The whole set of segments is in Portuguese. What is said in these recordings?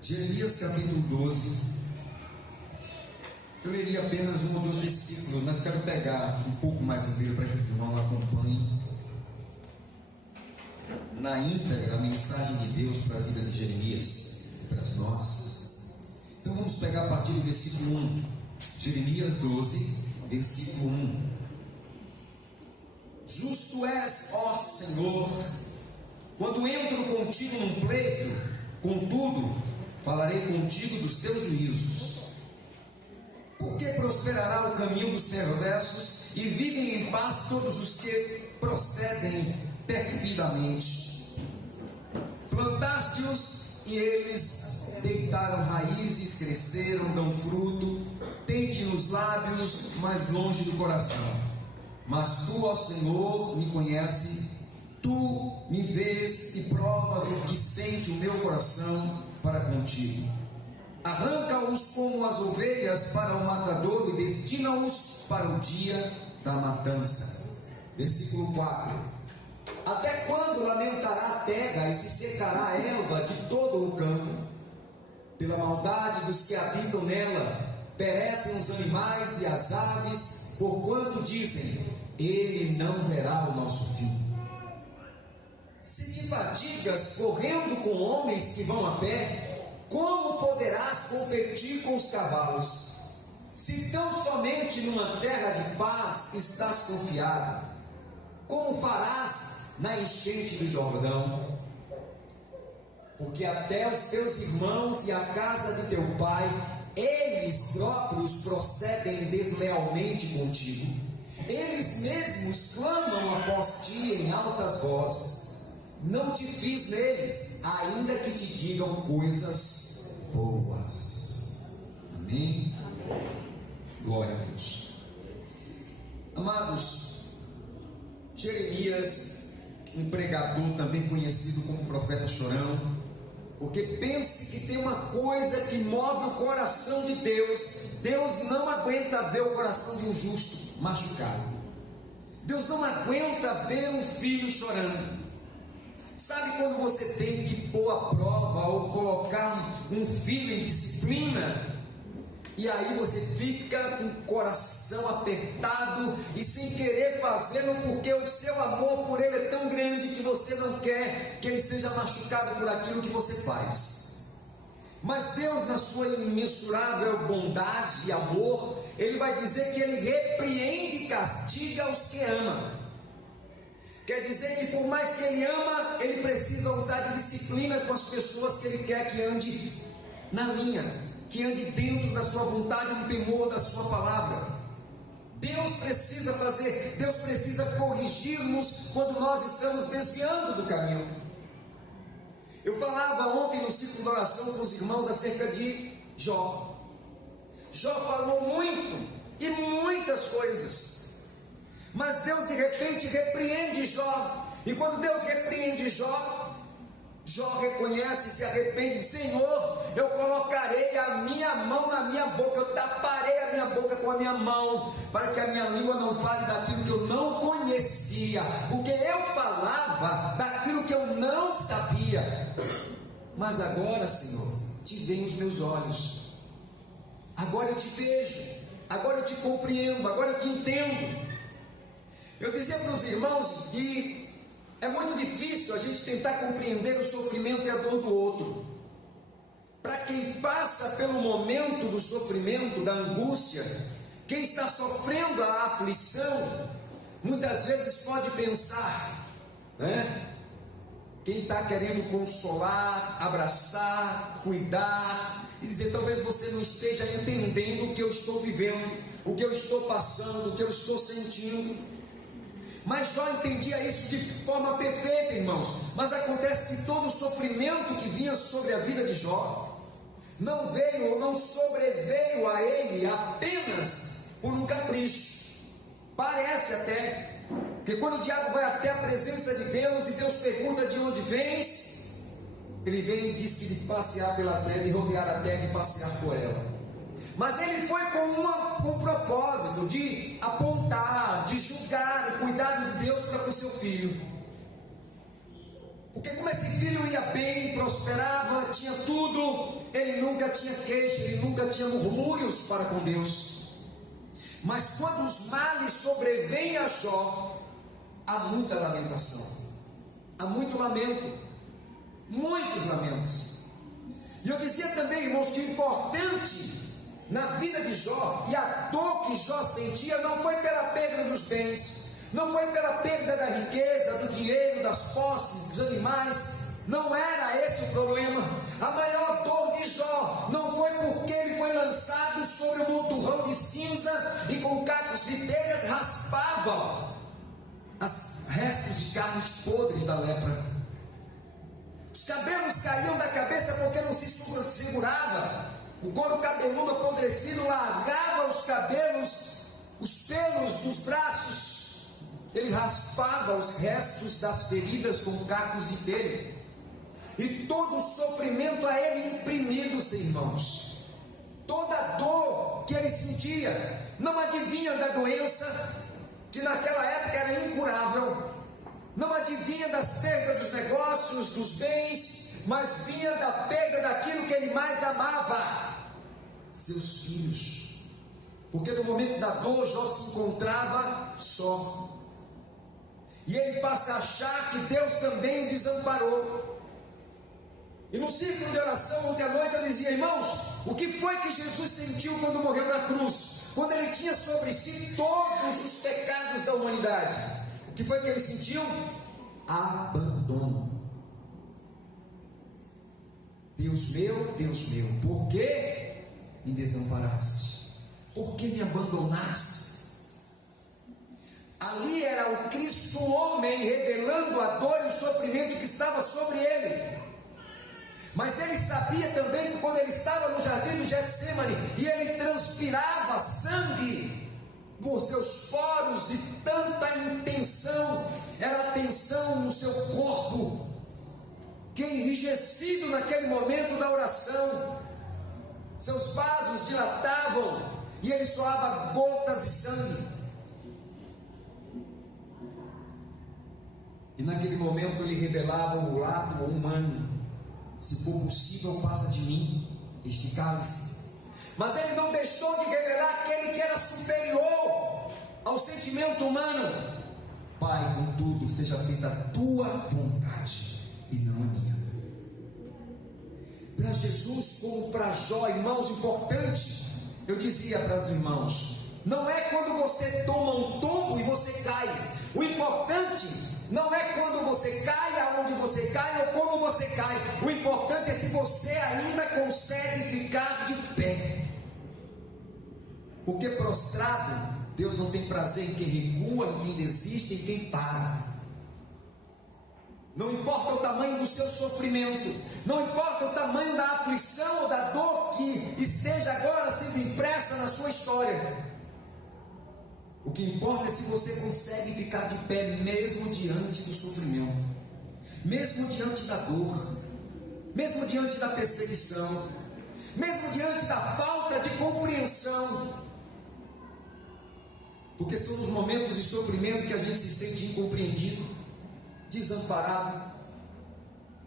Jeremias capítulo 12. Eu leria apenas um ou dois versículos, mas quero pegar um pouco mais a Bíblia para que o irmão acompanhe na íntegra a mensagem de Deus para a vida de Jeremias e para as nossas. Então vamos pegar a partir do versículo 1. Jeremias 12, versículo 1. Justo és, ó Senhor, quando entro contigo num pleito, contudo, falarei contigo dos teus juízos. Porque prosperará o caminho dos perversos e vivem em paz todos os que procedem perfidamente. Plantaste-os e eles deitaram raízes, cresceram, dão fruto, têm-te nos lábios, mas longe do coração. Mas tu, ó Senhor, me conheces, tu me vês e provas o que sente o meu coração para contigo. Arranca-os como as ovelhas para o matadouro e destina-os para o dia da matança. Versículo 4. Até quando lamentará a terra e se secará a erva de todo o campo? Pela maldade dos que habitam nela, perecem os animais e as aves, porquanto dizem, ele não verá o nosso fim. Se te fadigas correndo com homens que vão a pé, como poderás competir com os cavalos? Se tão somente numa terra de paz estás confiado, como farás na enchente do Jordão? Porque até os teus irmãos e a casa de teu pai, eles próprios procedem deslealmente contigo. Eles mesmos clamam após ti em altas vozes. Não te fiz neles, ainda que te digam coisas boas. Amém? Glória a Deus. Amados, Jeremias, um pregador também conhecido como profeta chorão, porque pense que tem uma coisa que move o coração de Deus. Deus não aguenta ver o coração de um justo machucado. Deus não aguenta ver um filho chorando. Sabe quando você tem que pôr a prova ou colocar um filho em disciplina, e aí você fica com o coração apertado e sem querer fazê-lo, porque o seu amor por ele é tão grande que você não quer que ele seja machucado por aquilo que você faz. Mas Deus, na sua imensurável bondade e amor, ele vai dizer que ele repreende e castiga os que ama. Quer dizer que por mais que ele ama, ele precisa usar de disciplina com as pessoas que ele quer que ande na linha, que ande dentro da sua vontade, no temor da sua palavra. Deus precisa corrigir-nos quando nós estamos desviando do caminho. Eu falava ontem no ciclo de oração com os irmãos acerca de Jó. Jó falou muito e muitas coisas, mas Deus de repente repreende Jó. E quando Deus repreende Jó, Jó reconhece e se arrepende. Senhor, eu colocarei a minha mão na minha boca, eu taparei a minha boca com a minha mão, para que a minha língua não fale daquilo que eu não conhecia, porque eu falava daquilo que eu não sabia. Mas agora, Senhor, te veem os meus olhos, agora eu te vejo, agora eu te compreendo, agora eu te entendo. Eu dizia para os irmãos que é muito difícil a gente tentar compreender o sofrimento e a dor do outro. Para quem passa pelo momento do sofrimento, da angústia, quem está sofrendo a aflição, muitas vezes pode pensar, né? Quem está querendo consolar, abraçar, cuidar, e dizer, talvez você não esteja entendendo o que eu estou vivendo, o que eu estou passando, o que eu estou sentindo. Mas Jó entendia isso de forma perfeita, irmãos. Mas acontece que todo o sofrimento que vinha sobre a vida de Jó não veio ou não sobreveio a ele apenas por um capricho. Parece até que quando o diabo vai até a presença de Deus e Deus pergunta de onde vens, ele vem e diz que de passear pela terra, de rodear a terra e passear por ela. Mas ele foi com um propósito de apontar, de julgar o cuidado de Deus para com seu filho. Porque como esse filho ia bem, prosperava, tinha tudo, ele nunca tinha queixa, ele nunca tinha murmúrios para com Deus. Mas quando os males sobrevêm a Jó, há muita lamentação, há muito lamento, muitos lamentos. E eu dizia também, irmãos, que o importante na vida de Jó, e a dor que Jó sentia, não foi pela perda dos bens, não foi pela perda da riqueza, do dinheiro, das posses, dos animais. Não era esse o problema. A maior dor de Jó não foi porque ele foi lançado sobre um monturrão de cinza e com cacos de telhas raspavam os restos de carnes podres da lepra. Os cabelos caíam da cabeça porque não se segurava. O couro cabeludo apodrecido largava os cabelos, os pelos dos braços. Ele raspava os restos das feridas com cacos de telha. E todo o sofrimento a ele imprimido, irmãos. Toda a dor que ele sentia, não adivinha da doença, que naquela época era incurável. Não adivinha das perdas dos negócios, dos bens, mas vinha da perda daquilo que ele mais amava, seus filhos. Porque no momento da dor, Jó se encontrava só. E ele passa a achar que Deus também o desamparou. E no círculo de oração ontem à noite eu dizia: irmãos, o que foi que Jesus sentiu quando morreu na cruz? Quando ele tinha sobre si todos os pecados da humanidade. O que foi que ele sentiu? Abandono. Deus meu, por que me desamparaste? Por que me abandonaste? Ali era o Cristo homem revelando a dor e o sofrimento que estava sobre ele. Mas ele sabia também que quando ele estava no jardim do Getsemane e ele transpirava sangue por seus poros de tanta intenção, era tensão no seu corpo, que enrijecido naquele momento da oração, seus vasos dilatavam e ele soava gotas de sangue. E naquele momento ele revelava o lado humano: se for possível, passa de mim este cálice. Mas ele não deixou de revelar aquele que era superior ao sentimento humano: Pai, contudo, seja feita a tua vontade e não a minha. Para Jesus, como para Jó, irmãos, importante, eu dizia para os irmãos, não é quando você toma um tombo e você cai. O importante não é quando você cai, aonde você cai ou como você cai. O importante é se você ainda consegue ficar de pé. Porque prostrado, Deus não tem prazer em quem recua, em quem desiste, em quem para. Não importa o tamanho do seu sofrimento, não importa o tamanho da aflição ou da dor que esteja agora sendo impressa na sua história. O que importa é se você consegue ficar de pé mesmo diante do sofrimento, mesmo diante da dor, mesmo diante da perseguição, mesmo diante da falta de compreensão. Porque são os momentos de sofrimento que a gente se sente incompreendido, desamparado,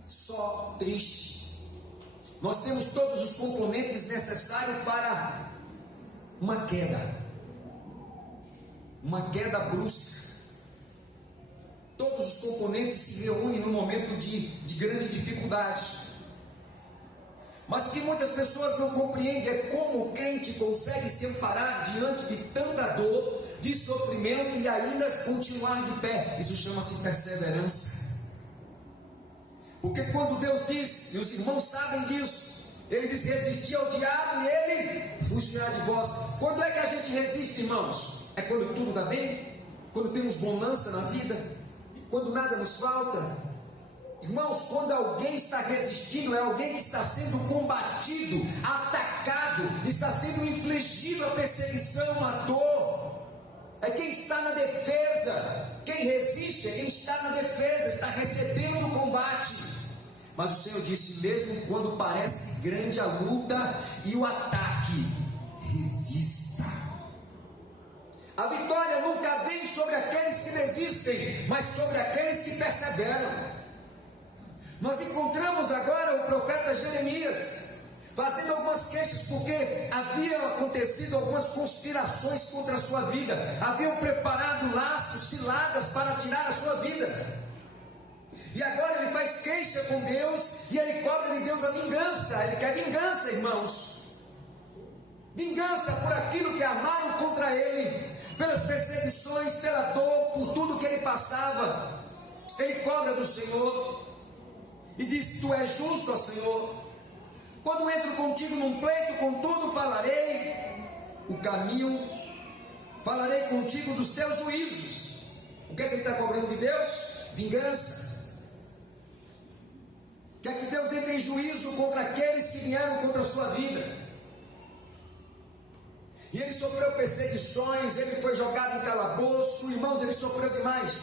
só, triste. Nós temos todos os componentes necessários para uma queda brusca. Todos os componentes se reúnem no momento de grande dificuldade. Mas o que muitas pessoas não compreendem é como o crente consegue se amparar diante de tanta dor, de sofrimento e ainda continuar de pé. Isso chama-se perseverança. Porque quando Deus diz, e os irmãos sabem disso, Ele diz: resistir ao diabo e ele fugirá de vós. Quando é que a gente resiste, irmãos? É quando tudo dá bem? Quando temos bonança na vida? Quando nada nos falta? Irmãos, quando alguém está resistindo, é alguém que está sendo combatido, atacado, está sendo infligido a perseguição, a dor. É quem está na defesa. Quem resiste é quem está na defesa, está recebendo o combate. Mas o Senhor disse: mesmo quando parece grande a luta e o ataque, resista. A vitória nunca vem sobre aqueles que resistem, mas sobre aqueles que perseveram. Nós encontramos agora o profeta Jeremias fazendo algumas queixas, porque haviam acontecido algumas conspirações contra a sua vida, haviam preparado laços, ciladas para tirar a sua vida. E agora ele faz queixa com Deus, e ele cobra de Deus a vingança. Ele quer vingança, irmãos, vingança por aquilo que armaram contra ele, pelas perseguições, pela dor, por tudo que ele passava. Ele cobra do Senhor e diz: tu és justo, ó Senhor. Quando entro contigo num pleito, contudo falarei o caminho, falarei contigo dos teus juízos. O que é que ele está cobrando de Deus? Vingança. Quer que Deus entre em juízo contra aqueles que vieram contra a sua vida. E ele sofreu perseguições, ele foi jogado em calabouço, irmãos, ele sofreu demais.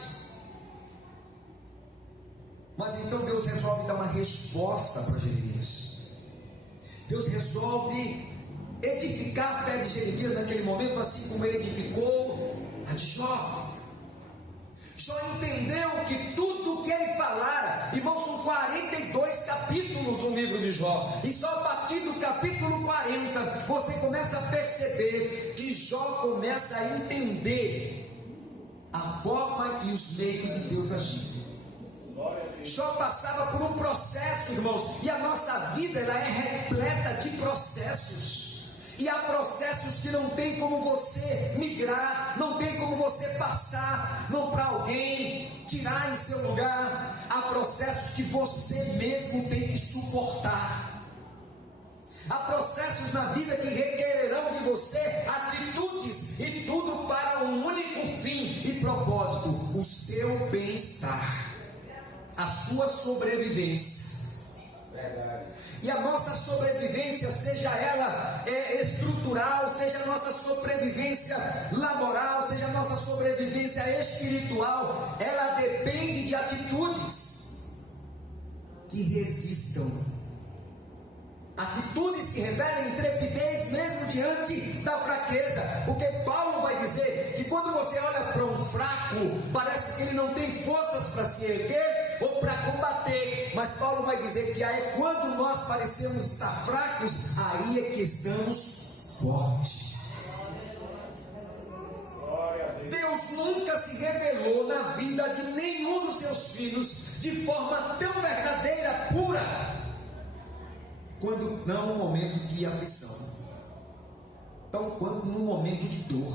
Mas então Deus resolve dar uma resposta para Jeremias. Deus resolve edificar a fé de Jeremias naquele momento, assim como ele edificou a de Jó. Jó entendeu que tudo que ele falara, irmãos, são 42 capítulos no livro de Jó, e só a partir do capítulo 40 você começa a perceber que Jó começa a entender a forma e os meios de Deus agir. Jó passava por um processo, irmãos, e a nossa vida ela é repleta de processos. E há processos que não tem como você migrar, não tem como você passar, não para alguém tirar em seu lugar. Há processos que você mesmo tem que suportar. Há processos na vida que requererão de você atitudes, e tudo para um único fim e propósito: o seu bem-estar, a sua sobrevivência. Verdade. E a nossa sobrevivência, seja ela estrutural, seja a nossa sobrevivência laboral, seja a nossa sobrevivência espiritual, ela depende de atitudes que resistam, atitudes que revelem intrepidez mesmo diante da fraqueza. Porque Paulo vai dizer que quando você olha para um fraco, parece que ele não tem forças para se erguer ou para combater, mas Paulo vai dizer que aí quando nós parecemos estar fracos, aí é que estamos fortes. Deus nunca se revelou na vida de nenhum dos seus filhos de forma tão verdadeira, pura, quando não no momento de aflição, tão quanto no momento de dor.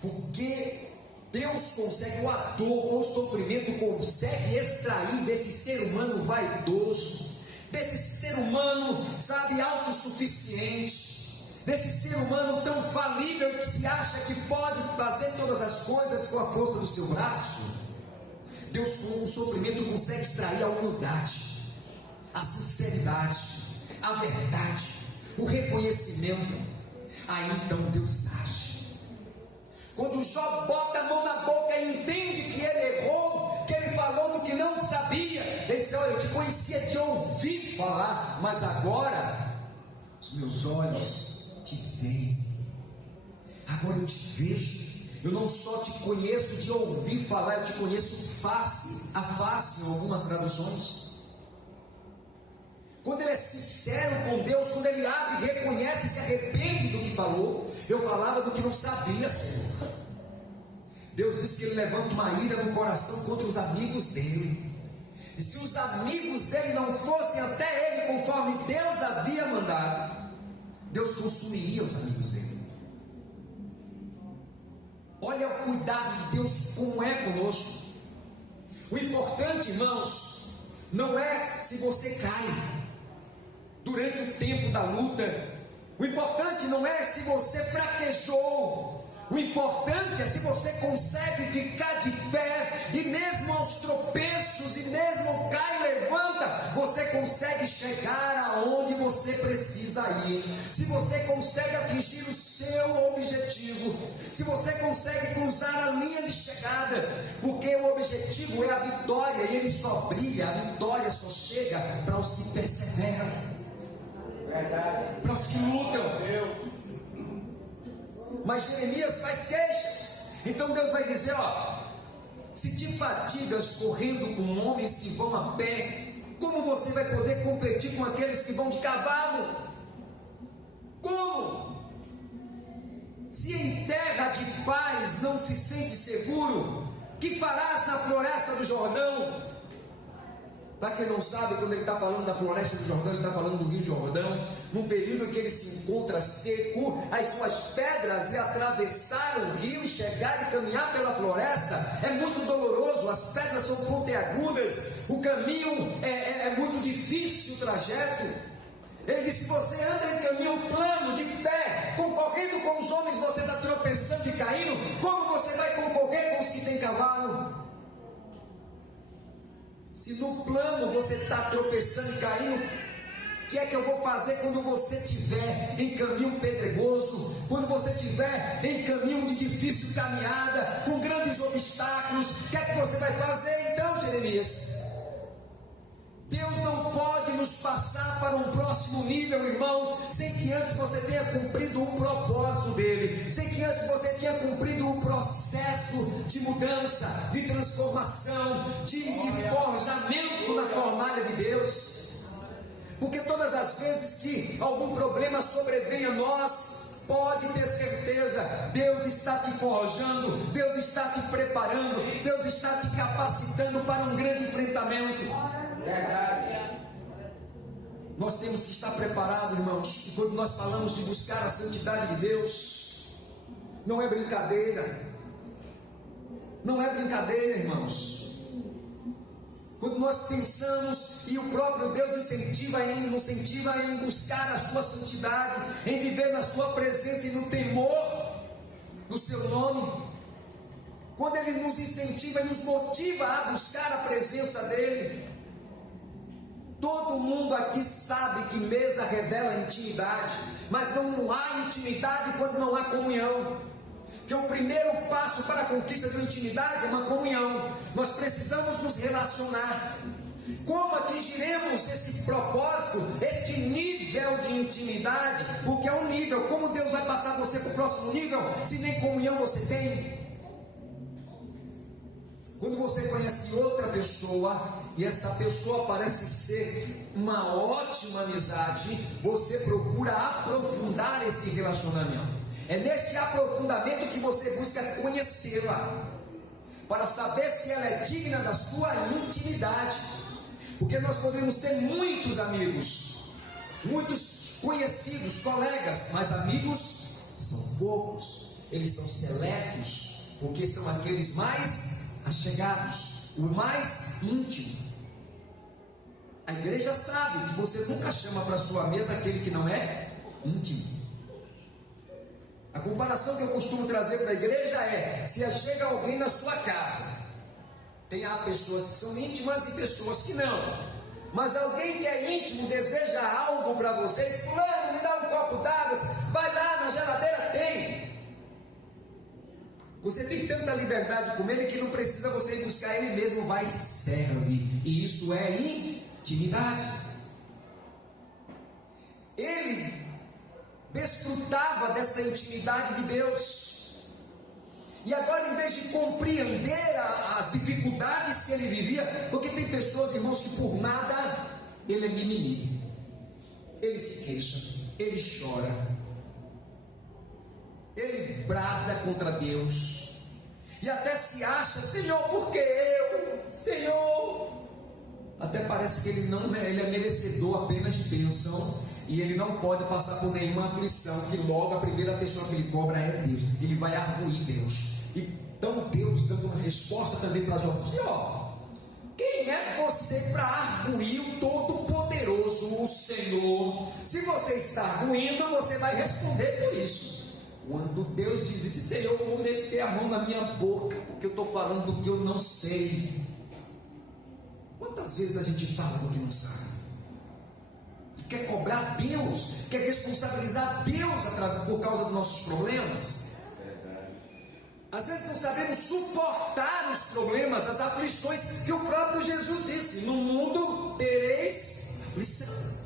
Porque Deus consegue, o a dor ou o sofrimento consegue extrair desse ser humano vaidoso, desse ser humano, sabe, autossuficiente, desse ser humano tão falível que se acha que pode fazer todas as coisas com a força do seu braço. Deus, com o sofrimento, consegue extrair a humildade, a sinceridade, a verdade, o reconhecimento. Aí então Deus age. Quando Jó bota a mão na boca e entende que ele errou, que ele falou do que não sabia, ele diz: olha, eu te conhecia de ouvir falar, mas agora os meus olhos te veem, agora eu te vejo. Eu não só te conheço de ouvir falar, eu te conheço face a face, em algumas traduções. Quando ele é sincero com Deus, quando ele abre e reconhece e se arrepende do que falou: eu falava do que não sabia, Senhor. Deus diz que ele levanta uma ira no coração contra os amigos dele. E se os amigos dele não fossem até ele conforme Deus havia mandado, Deus consumiria os amigos dele. Olha o cuidado de Deus como é conosco. O importante, irmãos, não é se você cai durante o tempo da luta. O importante não é se você fraquejou. O importante é se você consegue ficar de pé, e mesmo aos tropeços, e mesmo cai e levanta, você consegue chegar aonde você precisa ir. Se você consegue atingir o seu objetivo, se você consegue cruzar a linha de chegada, porque o objetivo é a vitória, e ele só brilha, a vitória só chega para os que perseveram, para os que lutam. Mas Jeremias faz queixas. Então Deus vai dizer: ó, se te fatigas correndo com homens que vão a pé, como você vai poder competir com aqueles que vão de cavalo? Como? Se em terra de paz não se sente seguro, que farás na floresta do Jordão? Para quem não sabe, quando ele está falando da floresta do Jordão, ele está falando do Rio Jordão, num período em que ele se encontra seco. As suas pedras de atravessar o rio e chegar e caminhar pela floresta é muito doloroso, as pedras são pontiagudas, o caminho é muito difícil, o trajeto. Ele disse: se você anda em caminho plano, de pé, concorrendo com os homens, você está tropeçando e caindo, como você vai concorrer com os que têm cavalo? Se no plano você está tropeçando e caindo, o que é que eu vou fazer quando você estiver em caminho pedregoso, quando você estiver em caminho de difícil caminhada, com grandes obstáculos? O que é que você vai fazer então, Jeremias? Deus não pode nos passar para um próximo nível, irmãos, sem que antes você tenha cumprido o propósito dele, sem que antes você tenha cumprido o processo de mudança, de transformação, de forjamento na fornalha de Deus. Porque todas as vezes que algum problema sobrevém a nós, pode ter certeza, Deus está te forjando, Deus está te preparando, Deus está te capacitando para um grande enfrentamento. Nós temos que estar preparados, irmãos. E quando nós falamos de buscar a santidade de Deus, não é brincadeira. Não é brincadeira, irmãos. Quando nós pensamos, e o próprio Deus nos incentiva em buscar a sua santidade, em viver na sua presença e no temor do seu nome. Quando Ele nos incentiva e nos motiva a buscar a presença dEle. Todo mundo aqui sabe que mesa revela intimidade, mas não há intimidade quando não há comunhão. Que o primeiro passo para a conquista de intimidade é uma comunhão. Nós precisamos nos relacionar. Como atingiremos esse propósito, este nível de intimidade? Porque é um nível. Como Deus vai passar você para o próximo nível se nem comunhão você tem? Quando você conhece outra pessoa e essa pessoa parece ser uma ótima amizade, você procura aprofundar esse relacionamento. É neste aprofundamento que você busca conhecê-la, para saber se ela é digna da sua intimidade. Porque nós podemos ter muitos amigos, muitos conhecidos, colegas, mas amigos são poucos, eles são seletos, porque são aqueles mais achegados, o mais íntimo. A igreja sabe que você nunca chama para sua mesa aquele que não é íntimo. A comparação que eu costumo trazer para a igreja é: se chega alguém na sua casa, tem pessoas que são íntimas e pessoas que não, mas alguém que é íntimo deseja algo para você, diz: fulano, me dá um copo d'água, vai lá na geladeira, tem. Você tem tanta liberdade com ele que não precisa você ir buscar, ele mesmo vai e se serve. E isso é intimidade. Ele desfrutava dessa intimidade de Deus. E agora, em vez de compreender as dificuldades que ele vivia, porque tem pessoas, irmãos, que por nada ele é mimimi, ele se queixa, ele chora, ele brada contra Deus, e até se acha: Senhor, por que eu? Senhor, até parece que ele é merecedor apenas de bênção, e ele não pode passar por nenhuma aflição, que logo a primeira pessoa que ele cobra é Deus. Ele vai arguir Deus. Então Deus dando uma resposta também para Jó: quem é você para arguir o Todo-Poderoso, o Senhor? Se você está arguindo, você vai responder por isso. Quando Deus diz isso: Senhor, eu vou meter a mão na minha boca, porque eu estou falando do que eu não sei. Quantas vezes a gente fala do que não sabe? E quer cobrar Deus, quer responsabilizar Deus por causa dos nossos problemas. Às vezes não sabemos suportar os problemas, as aflições, que o próprio Jesus disse: no mundo tereis aflição.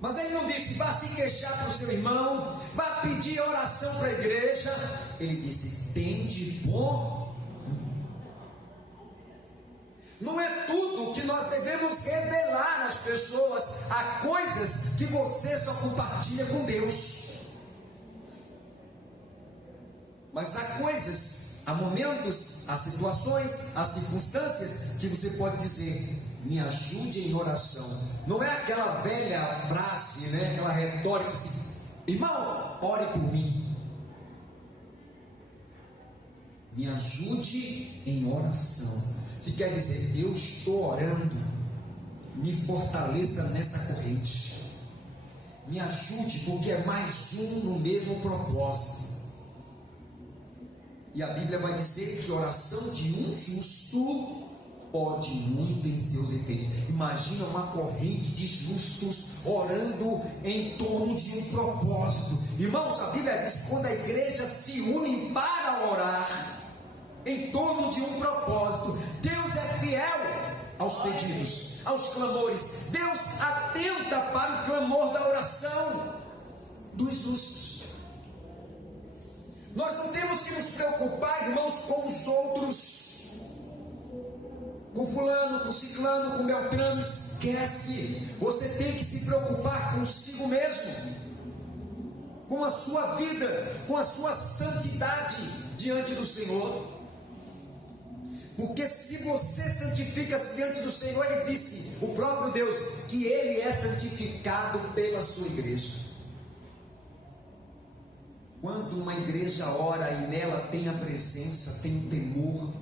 Mas ele não disse: vá se queixar para o seu irmão, vá pedir oração para a igreja. Ele disse: tende bom Não é tudo que nós devemos revelar às pessoas. Há coisas que você só compartilha com Deus. Mas há coisas, há momentos, há situações, há circunstâncias que você pode dizer: me ajude em oração. Não é aquela velha frase, né? Aquela retórica assim: irmão, ore por mim. Me ajude em oração. Que quer dizer, eu estou orando, me fortaleça nessa corrente, me ajude, porque é mais um no mesmo propósito. E a Bíblia vai dizer que a oração de um justo pode muito em seus efeitos. Imagina uma corrente de justos orando em torno de um propósito. Irmãos, a Bíblia diz que quando a igreja se une para orar em torno de um propósito, Deus é fiel aos pedidos, aos clamores. Deus atenta para o clamor da oração dos justos. Nós não temos que nos preocupar, irmãos, com os outros, com fulano, com ciclano, com beltrano. Esquece. Você tem que se preocupar consigo mesmo, com a sua vida, com a sua santidade diante do Senhor. Porque se você santifica-se diante do Senhor, Ele disse, o próprio Deus, que Ele é santificado pela sua igreja. Quando uma igreja ora e nela tem a presença, tem o temor,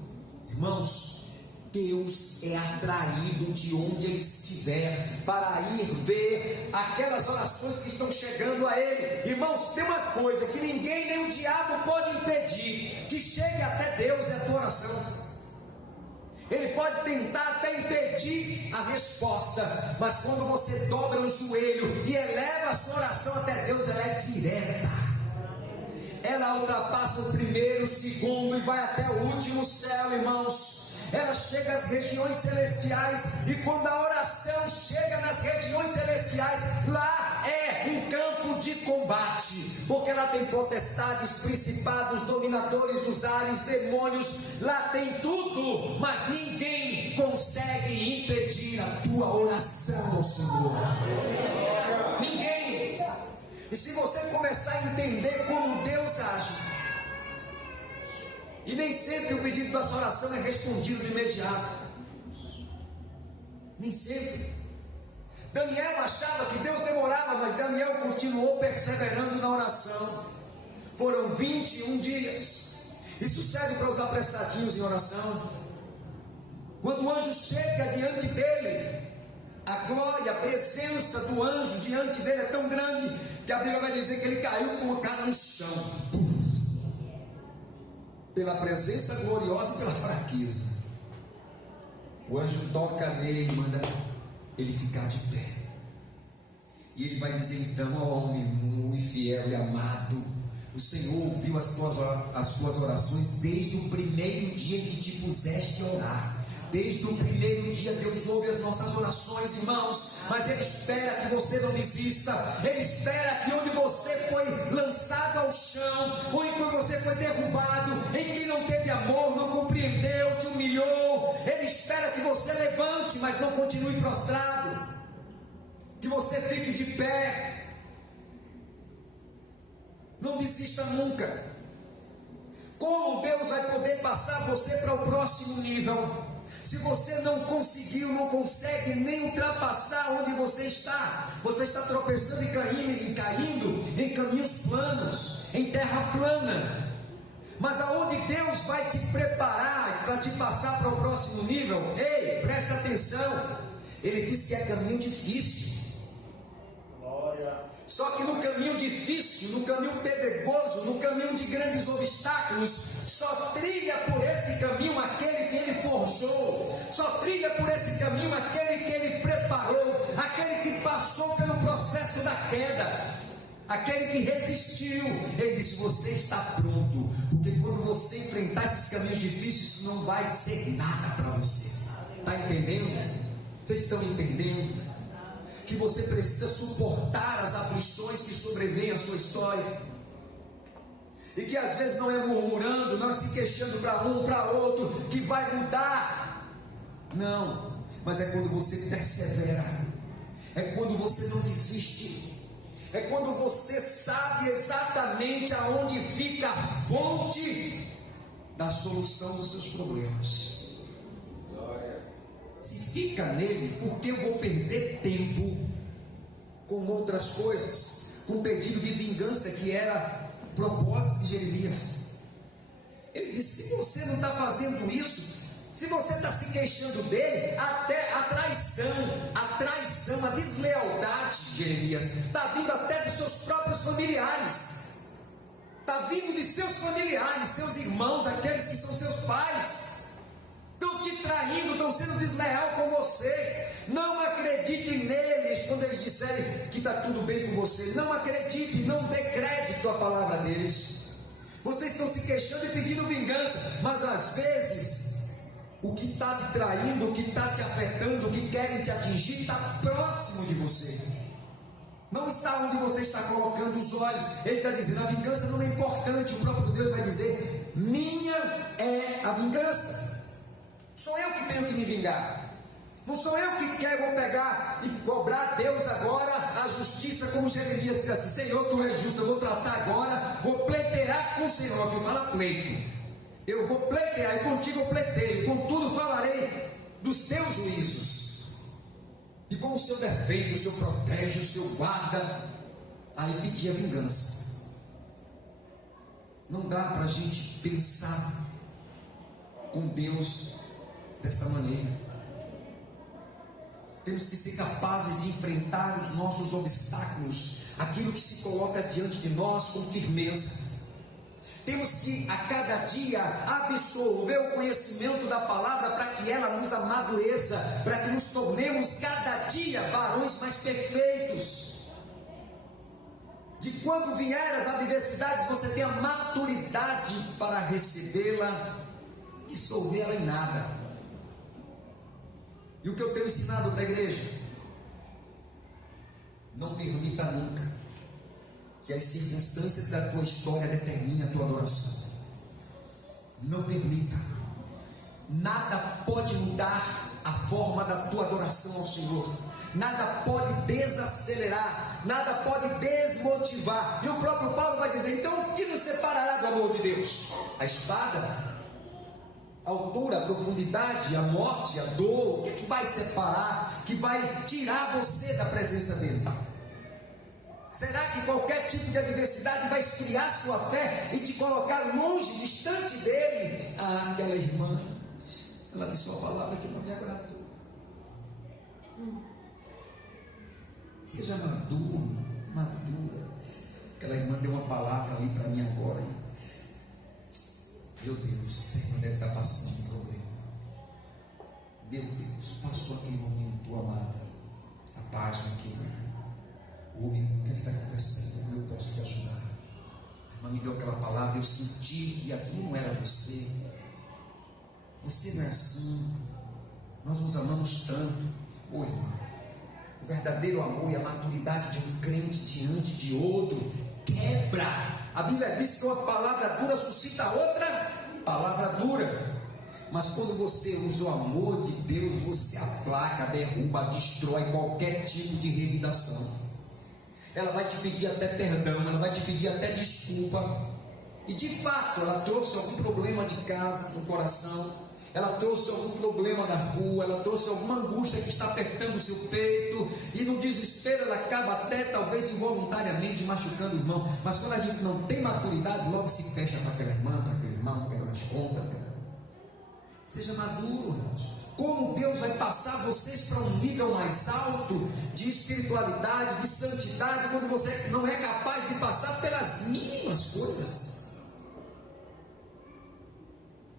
irmãos, Deus é atraído de onde Ele estiver para ir ver aquelas orações que estão chegando a Ele. Irmãos, tem uma coisa que ninguém nem o diabo pode impedir, que chegue até Deus, é a tua oração. Ele pode tentar até impedir a resposta, mas quando você dobra o joelho e eleva a sua oração até Deus, ela é direta. Ela ultrapassa o primeiro, o segundo e vai até o último céu, irmãos. Ela chega às regiões celestiais, e quando a oração chega nas regiões celestiais, lá é um campo de combate, porque lá tem potestades, principados, dominadores dos ares, demônios, lá tem tudo, mas ninguém consegue impedir a tua oração ao Senhor. Ninguém. E se você começar a entender como Deus age, e nem sempre o pedido da sua oração é respondido de imediato, nem sempre. Daniel achava que Deus demorava, mas Daniel continuou perseverando na oração. Foram 21 dias. Isso serve para os apressadinhos em oração. Quando o anjo chega diante dele, a glória, a presença do anjo diante dele é tão grande, que a Bíblia vai dizer que ele caiu com a cara no chão, pela presença gloriosa e pela fraqueza. O anjo toca nele e manda ele ficar de pé. E ele vai dizer então ao homem muito fiel e amado: o Senhor ouviu as tuas orações desde o primeiro dia em que te puseste a orar. Desde o primeiro dia Deus ouve as nossas orações, irmãos, mas Ele espera que você não desista. Ele espera que onde você foi lançado ao chão, ou em que você foi derrubado, em que não teve amor, não compreendeu, te humilhou, Ele espera que você levante, mas não continue prostrado, que você fique de pé. Não desista nunca. Como Deus vai poder passar você para o próximo nível, se você não conseguiu, não consegue nem ultrapassar onde você está? Você está tropeçando e caindo em caminhos planos, em terra plana. Mas aonde Deus vai te preparar para te passar para o próximo nível? Ei, presta atenção. Ele diz que é caminho difícil. Só que no caminho difícil, no caminho pedregoso, no caminho de grandes obstáculos, só trilha por esse caminho aquele que Ele forjou, só trilha por esse caminho aquele que Ele preparou, aquele que passou pelo processo da queda, aquele que resistiu. Ele disse: você está pronto, porque quando você enfrentar esses caminhos difíceis, isso não vai ser nada para você. Está entendendo? Vocês estão entendendo? Que você precisa suportar as aflições que sobrevêm à sua história, e que às vezes não é murmurando, não é se queixando para um, para outro, que vai mudar Não, mas é quando você persevera, é quando você não desiste, é quando você sabe exatamente aonde fica a fonte da solução dos seus problemas. Se fica nele, por que eu vou perder tempo com outras coisas, com o pedido de vingança que era o propósito de Jeremias? Ele disse: se você não está fazendo isso, se você está se queixando dele, até a traição, a deslealdade de Jeremias está vindo até dos seus próprios familiares, está vindo de seus familiares, seus irmãos, aqueles que são seus pais. Estão te traindo, estão sendo desleal com você. Não acredite neles quando eles disserem que está tudo bem com você. Não acredite, não dê crédito à palavra deles. Vocês estão se queixando e pedindo vingança, mas às vezes o que está te traindo, o que está te afetando, o que querem te atingir está próximo de você. Não está onde você está colocando os olhos. Ele está dizendo: a vingança não é importante. O próprio Deus vai dizer: minha é a vingança. Sou eu que tenho que me vingar. Não sou eu que vou pegar e cobrar a Deus agora a justiça, como Jeremias disse assim: Senhor, tu és justo, eu vou tratar agora, vou pleitear com o Senhor. Que fala pleito, eu vou pleitear, e contigo eu pleiteio, contudo falarei dos teus juízos. E como o Senhor defende, o Senhor protege, o Senhor guarda, aí pedir a vingança. Não dá para a gente pensar com Deus desta maneira. Temos que ser capazes de enfrentar os nossos obstáculos, aquilo que se coloca diante de nós, com firmeza. Temos que a cada dia absorver o conhecimento da palavra, para que ela nos amadureça, para que nos tornemos cada dia varões mais perfeitos. De quando vier as adversidades, você tem a maturidade para recebê-la, dissolvê-la em nada. E o que eu tenho ensinado para a igreja: não permita nunca que as circunstâncias da tua história determinem a tua adoração. Não permita. Nada pode mudar a forma da tua adoração ao Senhor. Nada pode desacelerar, nada pode desmotivar. E o próprio Paulo vai dizer: então o que nos separará do amor de Deus? A espada? A altura, a profundidade, a morte, a dor? O que é que vai separar, que vai tirar você da presença dele? Será que qualquer tipo de adversidade vai esfriar sua fé e te colocar longe, distante dele? Ah, aquela irmã, ela disse uma palavra que não me agradou. Seja maduro, madura. Aquela irmã deu uma palavra ali para mim agora. Meu Deus, essa irmã deve estar passando um problema. Meu Deus, passou aquele momento, amada. A página querida. O que está acontecendo? Como eu posso te ajudar? A irmã me deu aquela palavra. Eu senti que aquilo não era você. Você não é assim. Nós nos amamos tanto. Ô irmã, o verdadeiro amor e a maturidade de um crente diante de outro quebra. A Bíblia diz que uma palavra dura suscita outra palavra dura. Mas quando você usa o amor de Deus, você aplaca, derruba, destrói qualquer tipo de revidação. Ela vai te pedir até perdão, ela vai te pedir até desculpa. E de fato, ela trouxe algum problema de casa no coração, ela trouxe algum problema na rua, ela trouxe alguma angústia que está apertando o seu peito, e no desespero ela acaba até, talvez involuntariamente, machucando o irmão. Mas quando a gente não tem maturidade, logo se fecha para aquela irmã, para aquele irmão, não pega mais conta. Seja maduro, irmãos. Como Deus vai passar vocês para um nível mais alto de espiritualidade, de santidade, quando você não é capaz de passar pelas mínimas coisas?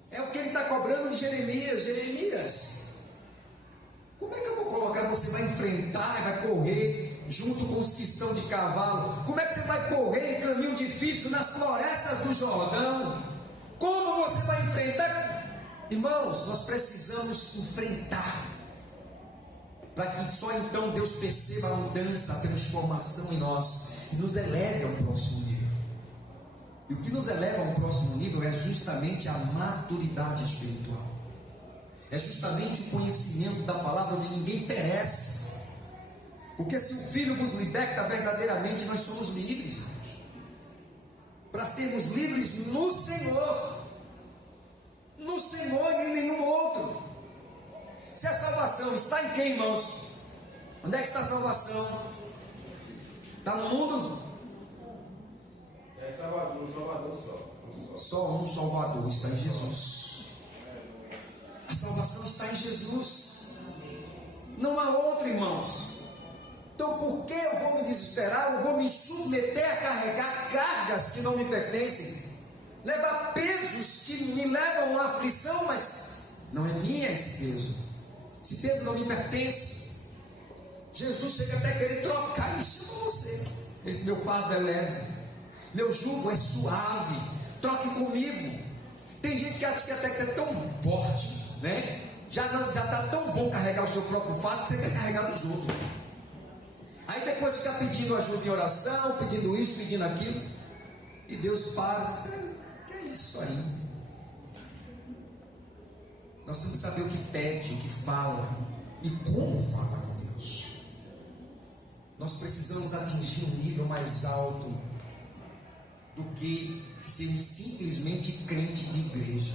É o que ele está cobrando de Jeremias. Jeremias, como é que eu vou colocar? Você vai enfrentar, vai correr junto com os que estão de cavalo? Como é que você vai correr em caminho difícil nas florestas do Jordão? Como você vai enfrentar? Irmãos, nós precisamos enfrentar, para que só então Deus perceba a mudança, a transformação em nós e nos eleve ao próximo nível. E o que nos eleva ao próximo nível é justamente a maturidade espiritual. é justamente o conhecimento da palavra, onde ninguém perece. Porque se o Filho vos liberta verdadeiramente, nós somos livres, irmãos. Para sermos livres no Senhor e em nenhum outro. Se a salvação está em quem, irmãos? Onde é que está a salvação? Está no mundo? É Salvador, um Salvador só. Só um Salvador, está em Jesus. A salvação está em Jesus. Não há outro, irmãos. Então por que eu vou me desesperar? Eu vou me submeter a carregar cargas que não me pertencem, levar pesos que me levam à aflição, mas não é minha esse peso. Esse peso não me pertence. Jesus chega até a querer trocar e chama você. Esse meu fardo é leve, meu jugo é suave, troque comigo. Tem gente que acha que até que é tão forte, né? Já está tão bom carregar o seu próprio fardo que você quer carregar dos outros. Aí depois fica pedindo ajuda em oração, pedindo isso, pedindo aquilo, e Deus para e diz: que é isso aí? Nós temos que saber o que pede, o que fala e como fala com Deus. Nós precisamos atingir um nível mais alto do que sermos simplesmente crente de igreja.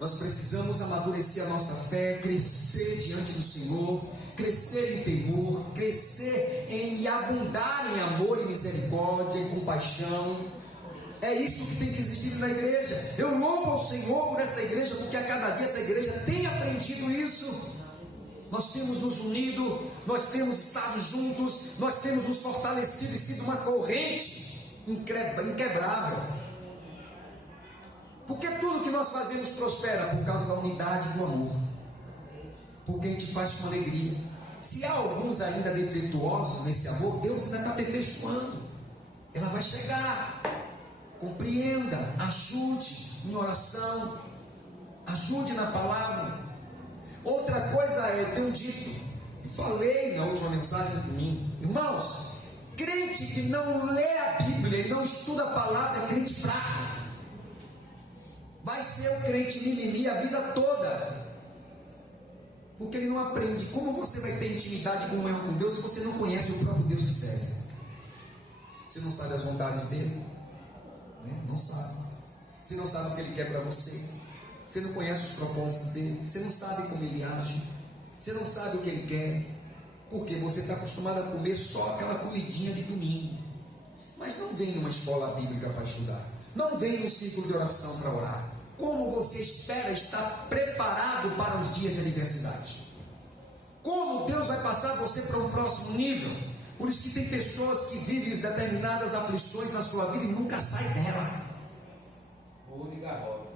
Nós precisamos amadurecer a nossa fé, crescer diante do Senhor, crescer em temor, crescer e abundar em amor e misericórdia e compaixão. É isso que tem que existir na igreja. Eu louvo ao Senhor por esta igreja, porque a cada dia essa igreja tem aprendido isso. Nós temos nos unido, nós temos estado juntos, nós temos nos fortalecido e sido uma corrente inquebrável. Porque tudo que nós fazemos prospera por causa da unidade e do amor. Porque a gente faz com alegria. Se há alguns ainda defeituosos nesse amor, Deus ainda está aperfeiçoando. Ela vai chegar. Compreenda, ajude em oração, ajude na palavra. Outra coisa eu tenho dito e falei na última mensagem de mim, irmãos, crente que não lê a Bíblia e não estuda a palavra é crente fraco. Vai ser um crente mimimi a vida toda, porque ele não aprende. Como você vai ter intimidade e comunhão com Deus se você não conhece o próprio Deus que serve? Você não sabe as vontades dele, né? Não sabe. Você não sabe o que ele quer para você. Você não conhece os propósitos dele. Você não sabe como ele age. Você não sabe o que ele quer, porque você está acostumado a comer só aquela comidinha de domingo. Mas não vem numa escola bíblica para estudar, não vem num círculo de oração para orar. Como você espera estar preparado para os dias de adversidade? Como Deus vai passar você para um próximo nível? Por isso que tem pessoas que vivem determinadas aflições na sua vida e nunca saem dela.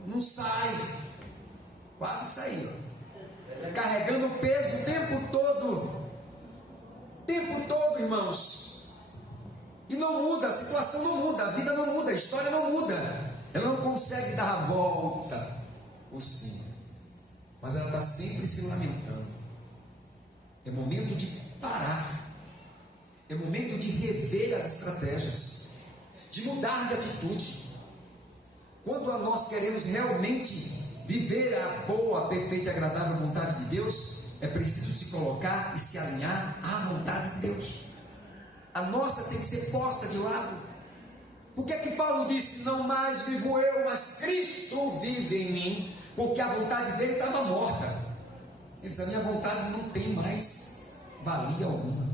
Não sai. Quase saiu. Carregando peso o tempo todo. Tempo todo, irmãos. E não muda, a situação não muda, a vida não muda, a história não muda. Ela não consegue dar a volta por cima, mas ela está sempre se lamentando. É momento de parar. É momento de rever as estratégias, de mudar de atitude. Quando nós queremos realmente viver a boa, perfeita e agradável vontade de Deus, é preciso se colocar e se alinhar à vontade de Deus. A nossa tem que ser posta de lado. Por que que Paulo disse: não mais vivo eu, mas Cristo vive em mim? Porque a vontade dele estava morta. Ele disse: a minha vontade não tem mais valia alguma.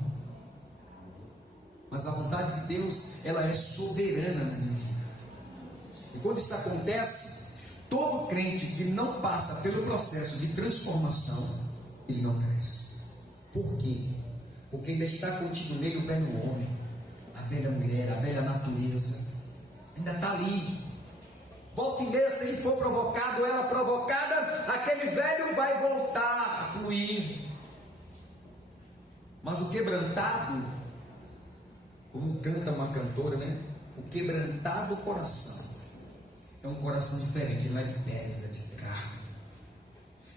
Mas a vontade de Deus, ela é soberana na minha vida. E quando isso acontece, todo crente que não passa pelo processo de transformação, ele não cresce. Por quê? Porque ainda está contigo nele o velho homem, a velha mulher, a velha natureza. Ainda está ali. Volta e meia, se ele for provocado ou ela provocada, aquele velho vai voltar a fluir. Mas o quebrantado, como canta uma cantora, né? O quebrantado coração é um coração diferente, ele não é de pedra, de carne.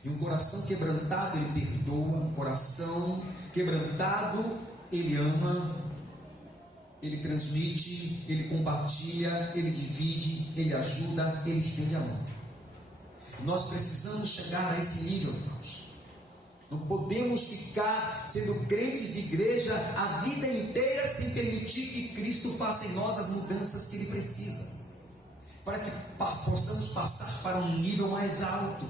E um coração quebrantado, ele perdoa. Um coração quebrantado, ele ama, ele transmite, ele compartilha, ele divide, ele ajuda, ele estende a mão. Nós precisamos chegar a esse nível, irmãos. Não podemos ficar sendo crentes de igreja a vida inteira sem permitir que Cristo faça em nós as mudanças que Ele precisa, para que possamos passar para um nível mais alto,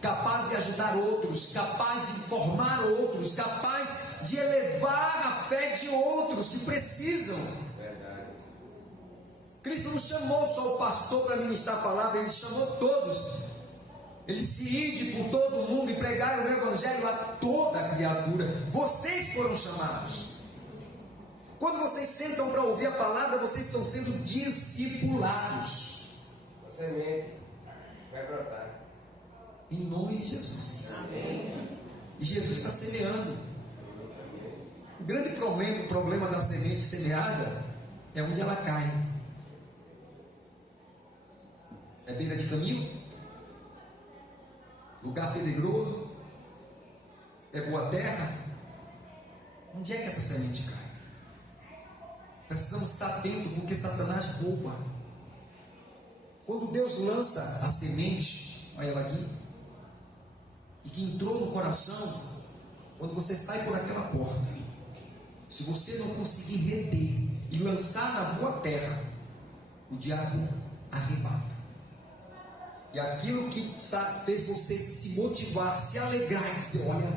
capaz de ajudar outros, capaz de formar outros, capaz de elevar a fé de outros que precisam. Verdade. Cristo não chamou só o pastor para ministrar a palavra, Ele chamou todos. Ele se ide por todo mundo e pregar o evangelho a toda a criatura. Vocês foram chamados. Quando vocês sentam para ouvir a palavra, vocês estão sendo discipulados. A semente vai brotar. Em nome de Jesus. Amém. E Jesus está semeando. O grande problema da semente semeada é onde ela cai. É beira de caminho? Lugar pedregoso? É boa terra? Onde é que essa semente cai? Precisamos estar atentos, porque Satanás rouba. Quando Deus lança a semente, olha ela aqui, e que entrou no coração, quando você sai por aquela porta, se você não conseguir reter e lançar na boa terra, o diabo arrebata. E aquilo que fez você se motivar, se alegrar e dizer: olha,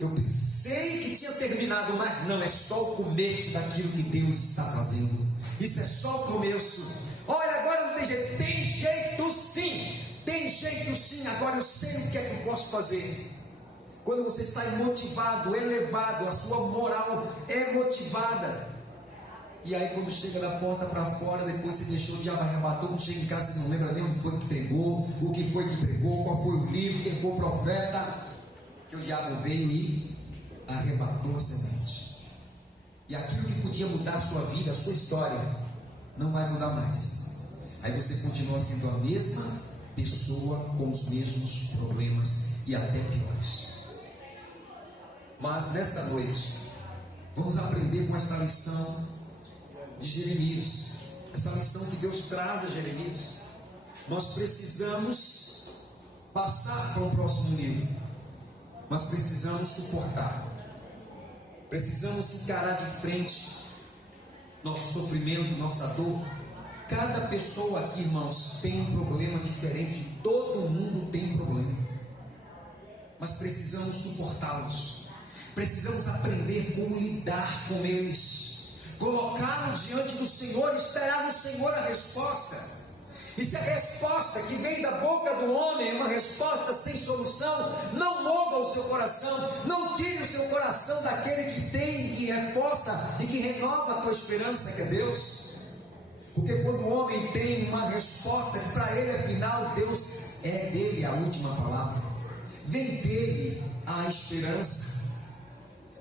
eu pensei que tinha terminado, mas não, é só o começo daquilo que Deus está fazendo. Isso é só o começo. Olha, agora não tem jeito. Tem jeito sim. Tem jeito sim. Agora eu sei o que é que eu posso fazer. Quando você sai motivado, elevado, a sua moral é motivada. E aí quando chega da porta para fora, depois você deixou, o diabo arrebatou. Quando chega em casa você não lembra nem onde foi que pregou, o que foi que pregou, qual foi o livro, quem foi o profeta, que o diabo veio e arrebatou a semente. E aquilo que podia mudar a sua vida, a sua história, não vai mudar mais. Aí você continua sendo a mesma pessoa, com os mesmos problemas e até piores. Mas nessa noite vamos aprender com esta lição de Jeremias, essa lição que Deus traz a Jeremias. Nós precisamos passar para um próximo nível, mas precisamos suportar, precisamos encarar de frente nosso sofrimento, nossa dor. Cada pessoa aqui, irmãos, tem um problema diferente, todo mundo tem problema, mas precisamos suportá-los, precisamos aprender como lidar com eles, colocá-los diante do Senhor, esperar no Senhor a resposta. E se a resposta que vem da boca do homem é uma resposta sem solução, não mova o seu coração, não tire o seu coração daquele que tem, que reforça e que renova a tua esperança, que é Deus. Porque quando o homem tem uma resposta que para ele afinal Deus é dele a última palavra, vem dele a esperança.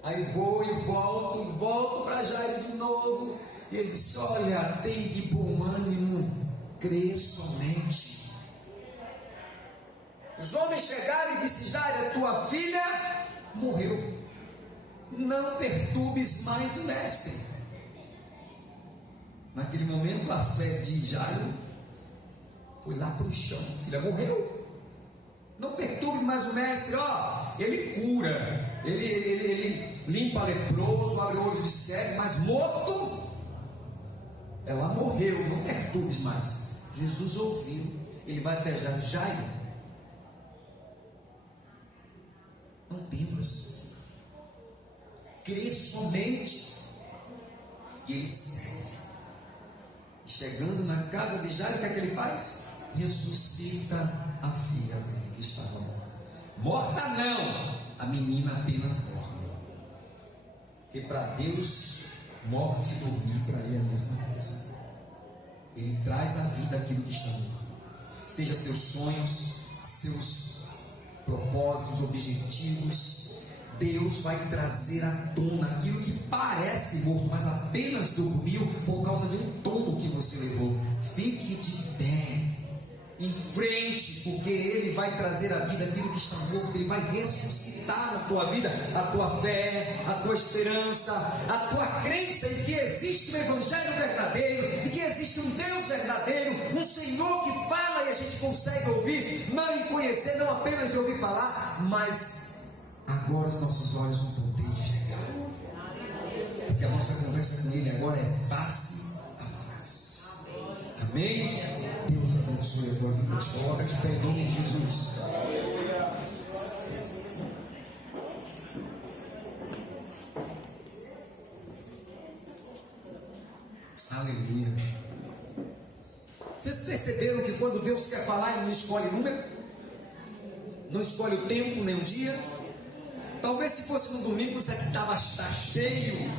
Aí vou e volto para Jairo de novo. E ele disse: olha, tem de bom ânimo, crê somente. Os homens chegaram e disseram: Jairo, tua filha morreu, não perturbes mais o mestre. Naquele momento a fé de Jairo foi lá para o chão. A filha morreu, não perturbes mais o mestre. Ele cura, ele limpa leproso, abre olhos de cego, mas morto, ela morreu, não perturbes mais. Jesus ouviu, ele vai até Jairo: não temas, crê somente. E ele segue. Chegando na casa de Jairo, o que é que ele faz? Ressuscita a filha dele que estava morta. Morta não, a menina apenas dorme. Porque para Deus, morte e dormir para ele é a mesma coisa. Ele traz à vida aquilo que está morto. Seja seus sonhos, seus propósitos, objetivos, Deus vai trazer à tona aquilo que parece morto, mas apenas dormiu por causa de um tombo que você levou. Fique de pé, em frente, porque Ele vai trazer à vida aquilo que está morto. Ele vai ressuscitar na tua vida a tua fé, a tua esperança, a tua crença em que existe um Evangelho verdadeiro, e que existe um Deus verdadeiro, um Senhor que fala e a gente consegue ouvir, não em conhecer, não apenas de ouvir falar, mas agora os nossos olhos vão poder enxergar, porque a nossa conversa com Ele agora é face a face. Amém? Deus abençoe a tua vida. Te coloca de pé em nome de Jesus. Aleluia. Vocês perceberam que quando Deus quer falar, Ele não escolhe número, não escolhe o tempo, nem o dia? Talvez se fosse no domingo, isso aqui está cheio.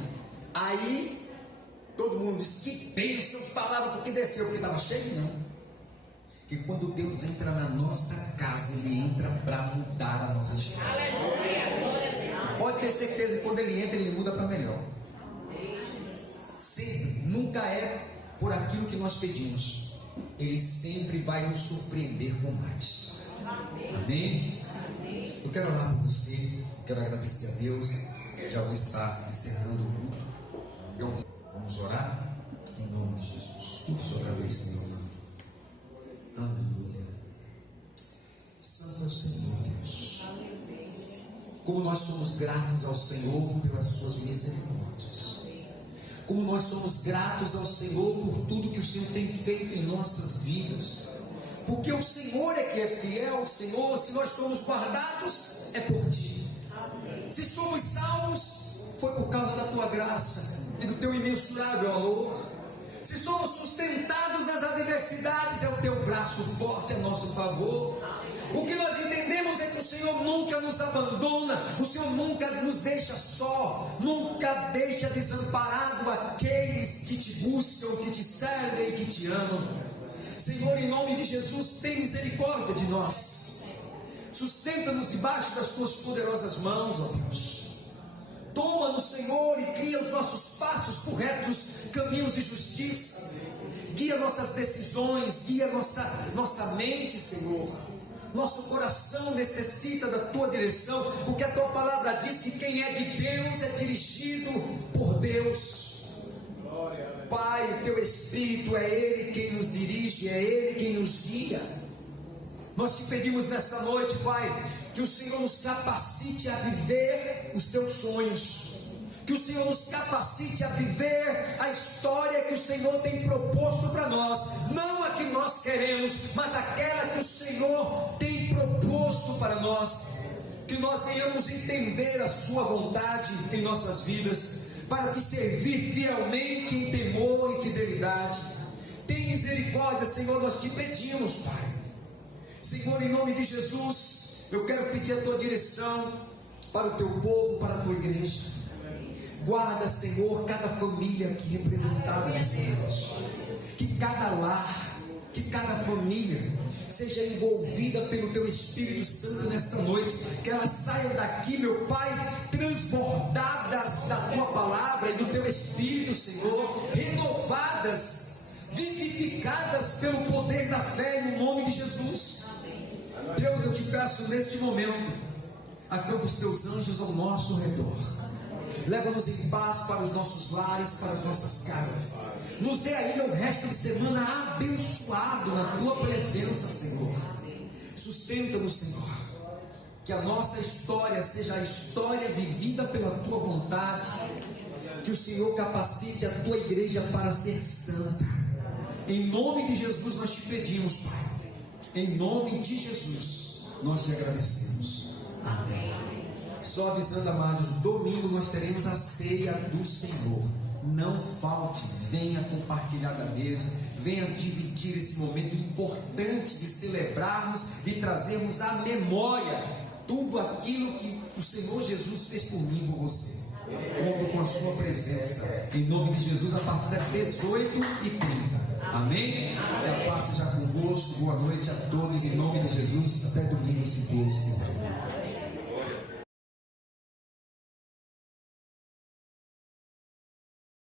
Aí todo mundo diz: que bênção, palavra, porque desceu, porque estava cheio? Não. Que quando Deus entra na nossa casa, Ele entra para mudar a nossa história. Pode ter certeza que quando Ele entra, Ele muda para melhor. Sempre, nunca é por aquilo que nós pedimos. Ele sempre vai nos surpreender com mais. Amém? Eu quero orar por você, quero agradecer a Deus. Já vou estar encerrando o culto. Vamos orar em nome de Jesus. Curva sua cabeça, meu irmão. Aleluia. Santo é o Senhor, Deus. Como nós somos gratos ao Senhor pelas suas misericórdias. Como nós somos gratos ao Senhor por tudo que o Senhor tem feito em nossas vidas. Porque o Senhor é que é fiel, Senhor. Se nós somos guardados, é por Ti. Se somos salvos, foi por causa da Tua graça e do Teu imensurável amor. Se somos sustentados nas adversidades, é o Teu braço forte a nosso favor. O que nós entendemos é que o Senhor nunca nos abandona, o Senhor nunca nos deixa só, nunca deixa desamparado aqueles que Te buscam, que Te servem e que Te amam. Senhor, em nome de Jesus, tem misericórdia de nós. Sustenta-nos debaixo das Tuas poderosas mãos, ó Deus. Toma-nos, Senhor, e guia os nossos passos por retos caminhos de justiça. Guia nossas decisões, guia nossa mente, Senhor. Nosso coração necessita da Tua direção, porque a Tua palavra diz que quem é de Deus é dirigido por Deus. Pai, o Teu Espírito é Ele quem nos dirige, é Ele quem nos guia. Nós Te pedimos nesta noite, Pai, que o Senhor nos capacite a viver os Teus sonhos, que o Senhor nos capacite a viver a história que o Senhor tem proposto para nós, não a que nós queremos, mas aquela que o Senhor tem proposto para nós, que nós venhamos entender a Sua vontade em nossas vidas, para Te servir fielmente em temor e fidelidade. Tem misericórdia, Senhor, nós Te pedimos, Pai. Senhor, em nome de Jesus, eu quero pedir a Tua direção para o Teu povo, para a Tua igreja. Guarda, Senhor, cada família aqui representada nessa noite. Que cada lar, que cada família seja envolvida pelo Teu Espírito Santo nesta noite. Que elas saiam daqui, meu Pai, transbordadas da Tua palavra e do Teu Espírito, Senhor. Renovadas, vivificadas pelo poder da fé no nome de Jesus. Deus, eu Te peço neste momento, acampa os Teus anjos ao nosso redor. Leva-nos em paz para os nossos lares, para as nossas casas. Nos dê ainda o resto de semana abençoado na Tua presença, Senhor. Sustenta-nos, Senhor. Que a nossa história seja a história vivida pela Tua vontade. Que o Senhor capacite a Tua igreja para ser santa. Em nome de Jesus nós Te pedimos, Pai. Em nome de Jesus nós Te agradecemos. Amém. Só avisando, amados, domingo nós teremos a ceia do Senhor. Não falte, venha compartilhar da mesa, venha dividir esse momento importante de celebrarmos e trazermos à memória tudo aquilo que o Senhor Jesus fez por mim e por você. Conto com a sua presença, em nome de Jesus, a partir das 18h30. Amém? Que a paz seja convosco. Boa noite a todos, em nome de Jesus. Até domingo, se Deus quiser.